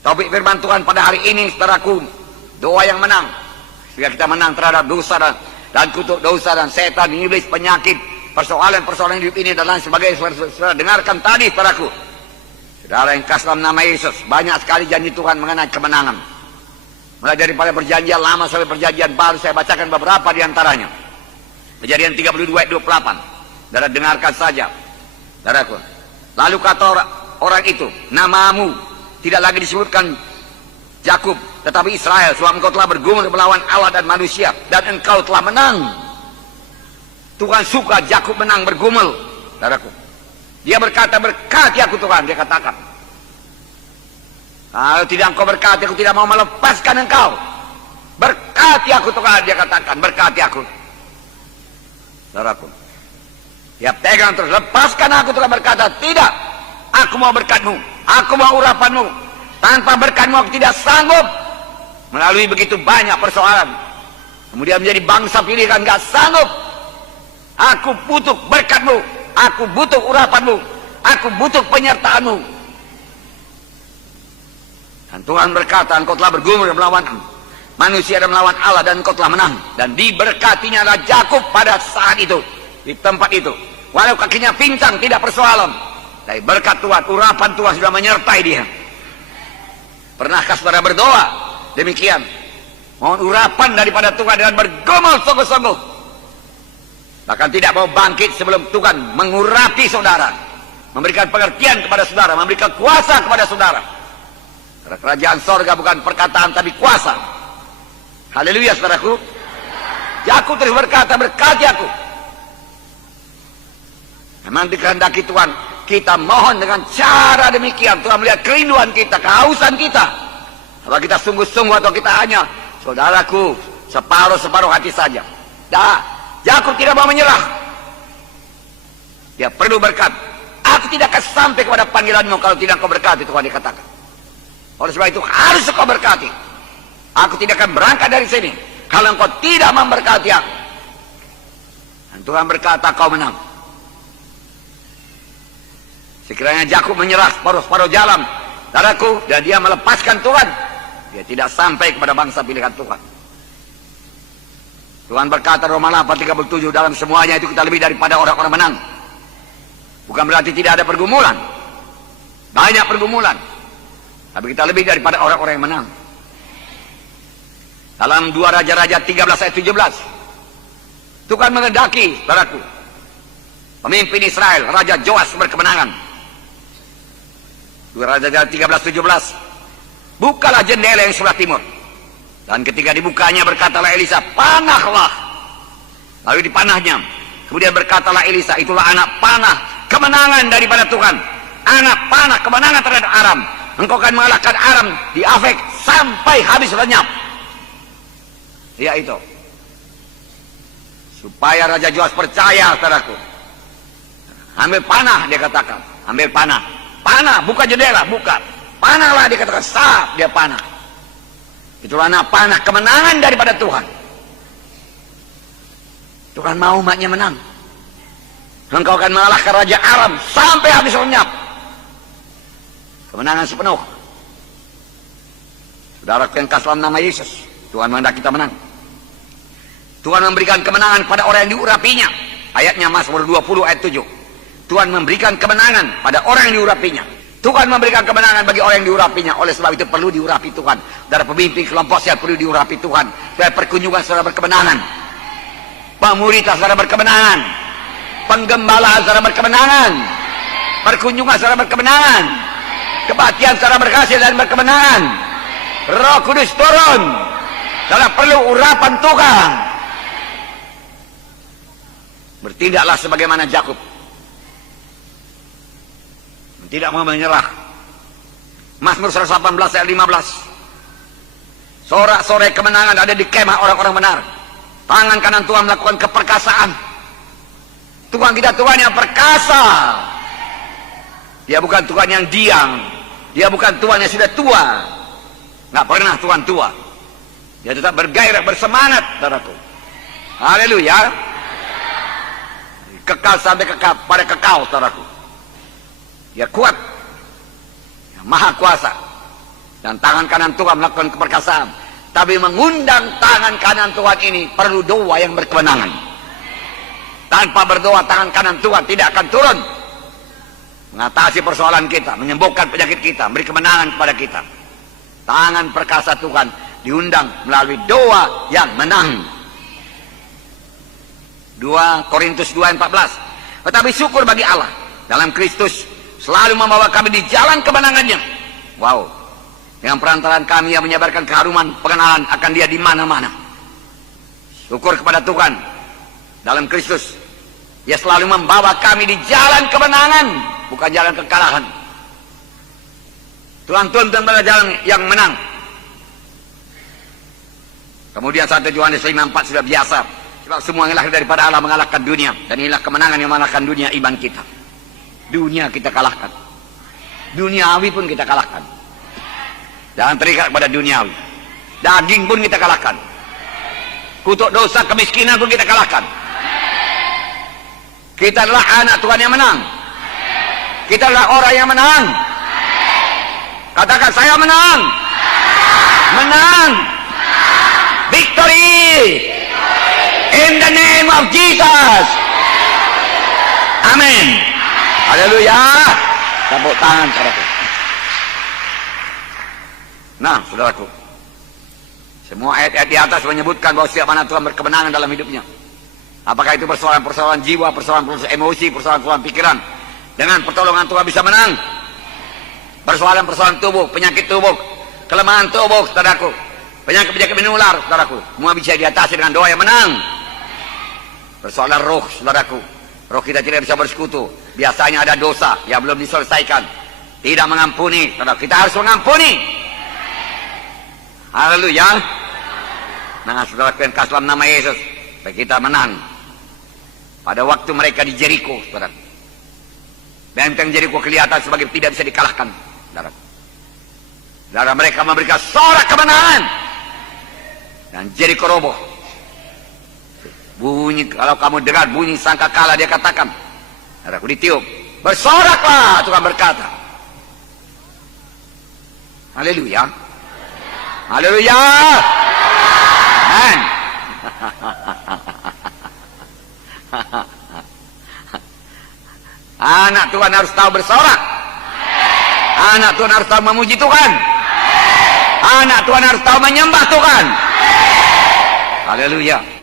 Taufik firman Tuhan pada hari ini, saudaraku, doa yang menang sehingga kita menang terhadap dosa dan kutuk dosa dan setan, iblis, penyakit, persoalan-persoalan hidup ini dan lain sebagainya. Saudara dengarkan tadi, saudaraku, saudara yang kasih dalam nama Yesus, banyak sekali janji Tuhan mengenai kemenangan. Mulai daripada perjanjian lama sampai perjanjian baru, saya bacakan beberapa di antaranya. Kejadian 32 ayat 28. Saudara dengarkan saja, saudaraku. Lalu kata orang itu, namamu tidak lagi disebutkan Yakub, tetapi Israel, sebab engkau telah bergumul melawan Allah dan manusia, dan engkau telah menang. Tuhan suka Yakub menang bergumul, saudaraku. Dia berkata, berkati aku Tuhan, dia katakan. Kalau tidak engkau berkati, aku tidak mau melepaskan engkau. Berkati aku Tuhan, dia katakan, berkati aku. Saudaraku, dia pegang terus, lepaskan aku. Tuhan berkata, tidak, aku mau berkatmu, aku mau urapanmu. Tanpa berkatmu aku tidak sanggup melalui begitu banyak persoalan. Kemudian menjadi bangsa pilihan, gak sanggup. Aku butuh berkatmu, aku butuh urapanmu, aku butuh penyertaanmu. Dan Tuhan berkata, engkau telah bergumul melawan manusia dan melawan Allah, dan engkau telah menang. Dan diberkatinya adalah Yakub pada saat itu, di tempat itu. Walau kakinya pincang, tidak persoalan. Tapi berkat Tuhan, urapan Tuhan sudah menyertai dia. Pernahkah saudara berdoa demikian? Mohon urapan daripada Tuhan dengan bergumul sungguh-sungguh. Bahkan tidak mau bangkit sebelum Tuhan mengurapi saudara, memberikan pengertian kepada saudara, memberikan kuasa kepada saudara. Karena kerajaan sorga bukan perkataan tapi kuasa. Haleluya, saudaraku. Yakub terus berkata, berkati aku. Memang dikehendaki Tuhan, kita mohon dengan cara demikian. Tuhan melihat kerinduan kita, kehausan kita. Apa kita sungguh-sungguh atau kita hanya, saudaraku, separuh-separuh hati saja. Yakub tidak mau menyerah. Dia perlu berkat. Aku tidak akan sampai kepada panggilanmu kalau tidak kau berkati, Tuhan dikatakan. Oleh sebab itu harus kau berkati. Aku tidak akan berangkat dari sini kalau engkau tidak memberkati aku. Dan Tuhan berkata, kau menang. Sekiranya Yakub menyerah separuh-separuh jalan, saudaraku, dan dia melepaskan Tuhan, dia tidak sampai kepada bangsa pilihan Tuhan. Tuhan berkata Roma 8:37, dalam semuanya itu kita lebih daripada orang-orang menang. Bukan berarti tidak ada pergumulan. Banyak pergumulan. Tapi kita lebih daripada orang-orang yang menang. Dalam 2 Raja-Raja 13 ayat 17, Tuhan mengendaki, saudaraku, pemimpin Israel, Raja Joas berkemenangan. 2 Raja-Raja 13:17, bukalah jendela yang sebelah timur. Dan ketika dibukanya berkatalah Elisa, panahlah. Lalu dipanahnya. Kemudian berkatalah Elisa, itulah anak panah kemenangan daripada Tuhan. Anak panah kemenangan terhadap Aram. Engkau akan mengalahkan Aram di Afek sampai habis lenyap. Ya itu. Supaya Raja Joas percaya, saudaraku. Ambil panah, dia katakan. Ambil panah. Panah, buka jendela, buka. Panahlah, dia katakan. Sap, dia panah. Itulah anak panah kemenangan daripada Tuhan. Tuhan mau umatnya menang. Engkau akan mengalahkan Raja Aram sampai habis lenyap. Kemenangan sepenuh. Saudara yang kasih dalam nama Yesus, Tuhan menghendaki kita menang. Tuhan memberikan kemenangan pada orang yang diurapinya. Ayatnya Mazmur 20 ayat 7. Tuhan memberikan kemenangan pada orang yang diurapinya. Tuhan memberikan kemenangan bagi orang yang diurapinya. Oleh sebab itu perlu diurapi Tuhan. Dari pemimpin kelompok saya perlu diurapi Tuhan. Supaya perkunjungan saudara berkemenangan. Pemuritan saudara berkemenangan. Penggembala saudara berkemenangan. Perkunjungan saudara berkemenangan. Kebaktian saudara berhasil dan berkemenangan. Roh Kudus turun. Saudara perlu urapan Tuhan. Bertindaklah sebagaimana Yakub. Tidak mau menyerah. Mazmur 118 ayat 15. Sorak-sorai kemenangan ada di kemah orang-orang benar. Tangan kanan Tuhan melakukan keperkasaan. Tuhan kita Tuhan yang perkasa. Dia bukan Tuhan yang diam. Dia bukan Tuhan yang sudah tua. Nggak pernah Tuhan tua. Dia tetap bergairah, bersemangat, saudaraku. Haleluya. Kekal sampai kekal, pada kekal, saudaraku. Dia kuat. Dia maha kuasa. Dan tangan kanan Tuhan melakukan keperkasaan. Tapi mengundang tangan kanan Tuhan ini perlu doa yang berkemenangan. Tanpa berdoa tangan kanan Tuhan tidak akan turun. Mengatasi persoalan kita, menyembuhkan penyakit kita, beri kemenangan kepada kita. Tangan perkasa Tuhan diundang melalui doa yang menang. 2 Korintus 2:14. Tetapi syukur bagi Allah dalam Kristus selalu membawa kami di jalan kemenangannya. Wow. Dengan perantaraan kami yang menyebarkan keharuman pengenalan akan Dia di mana-mana. Syukur kepada Tuhan dalam Kristus. Dia selalu membawa kami di jalan kemenangan, bukan jalan kekalahan. Tuhan tuntun pada jalan yang menang. Kemudian 1 Yohanes 5:4 sudah biasa. Sebab semua yang lahir daripada Allah mengalahkan dunia. Dan inilah kemenangan yang mengalahkan dunia, iman kita. Dunia kita kalahkan. Duniawi pun kita kalahkan. Jangan terikat kepada duniawi. Daging pun kita kalahkan. Kutuk dosa, kemiskinan pun kita kalahkan. Kita adalah anak Tuhan yang menang. Kita adalah orang yang menang. Katakan, saya menang. Menang. Victory. In the name of Jesus. Amin. Haleluya. Tepuk tangan saudaraku. Nah, saudaraku, semua ayat-ayat di atas menyebutkan bahwa setiap anak Tuhan berkemenangan dalam hidupnya. Apakah itu persoalan-persoalan jiwa, persoalan-persoalan emosi, persoalan-persoalan pikiran. Dengan pertolongan Tuhan bisa menang. Persoalan-persoalan tubuh, penyakit tubuh, kelemahan tubuh, saudaraku, penyakit-penyakit menular, saudaraku, semua bisa diatasi dengan doa yang menang. Persoalan roh, saudaraku, roh kita tidak bisa bersekutu. Biasanya ada dosa yang belum diselesaikan, tidak mengampuni, saudara. Kita harus mengampuni. Haleluya. Nah, saudaraku yang kasih dalam nama Yesus, supaya kita menang. Pada waktu mereka di Jericho, saudara, benteng Jericho kelihatan sebagai tidak bisa dikalahkan, saudara. Saudara, mereka memberikan sorak kemenangan dan Jericho roboh. Bunyi, kalau kamu dengar bunyi sangkakala, dia katakan, saudaraku, ditiup, bersoraklah, Tuhan berkata. Haleluya. Haleluya. Amen. Anak Tuhan harus tahu bersorak. Anak Tuhan harus tahu memuji Tuhan. Anak Tuhan harus tahu menyembah Tuhan. Haleluya.